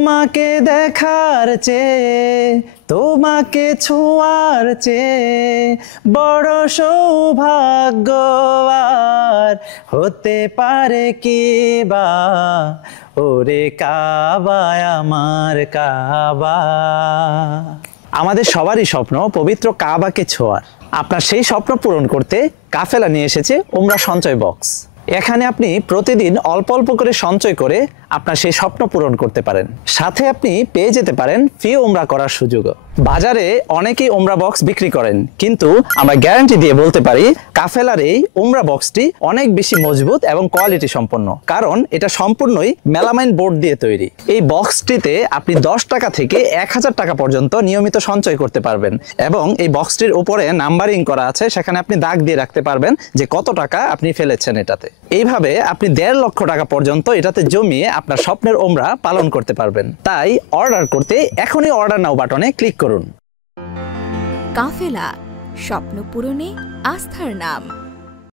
তোমাকে দেখার চেয়ে তোমাকে ছোঁয়ার চেয়ে বড় সৌভাগ্য আর হতে পারে কি বা, ওরে কাবা আমার কাবা। আমাদের সবারই স্বপ্ন পবিত্র কাবাকে ছোঁয়ার। আপনার সেই স্বপ্ন পূরণ করতে কাফেলা নিয়ে এসেছে উমরা সঞ্চয় বক্স। এখানে আপনি প্রতিদিন অল্প অল্প করে সঞ্চয় করে আপনার সেই স্বপ্ন পূরণ করতে পারেন। সাথে আপনি পেয়ে যেতে পারেন ফ্রি উমরা করার সুযোগও। বাজারে অনেকেই উমরা বক্স বিক্রি করেন, কিন্তু আমরা গ্যারান্টি দিয়ে বলতে পারি কাফেলার এই উমরা বক্সটি অনেক বেশি মজবুত এবং কোয়ালিটি সম্পন্ন, কারণ এটা সম্পূর্ণই মেলামাইন বোর্ড দিয়ে তৈরি। এই বক্সটিতে আপনি 10 টাকা থেকে 1000 টাকা পর্যন্ত নিয়মিত সঞ্চয় করতে পারবেন এবং এই বক্সটির উপরে নাম্বারিং করা আছে, সেখানে আপনি দাগ দিয়ে রাখতে পারবেন যে কত টাকা আপনি ফেলেছেন এটাতে। এইভাবে আপনি 1.5 লক্ষ টাকা পর্যন্ত এটাতে জমিয়ে আপনার স্বপ্নের উমরা পালন করতে পারবেন। তাই অর্ডার করতে এখনই অর্ডার নাও বাটনে ক্লিক করুন। কাফেলা, স্বপ্ন পূরণে আস্থার নাম।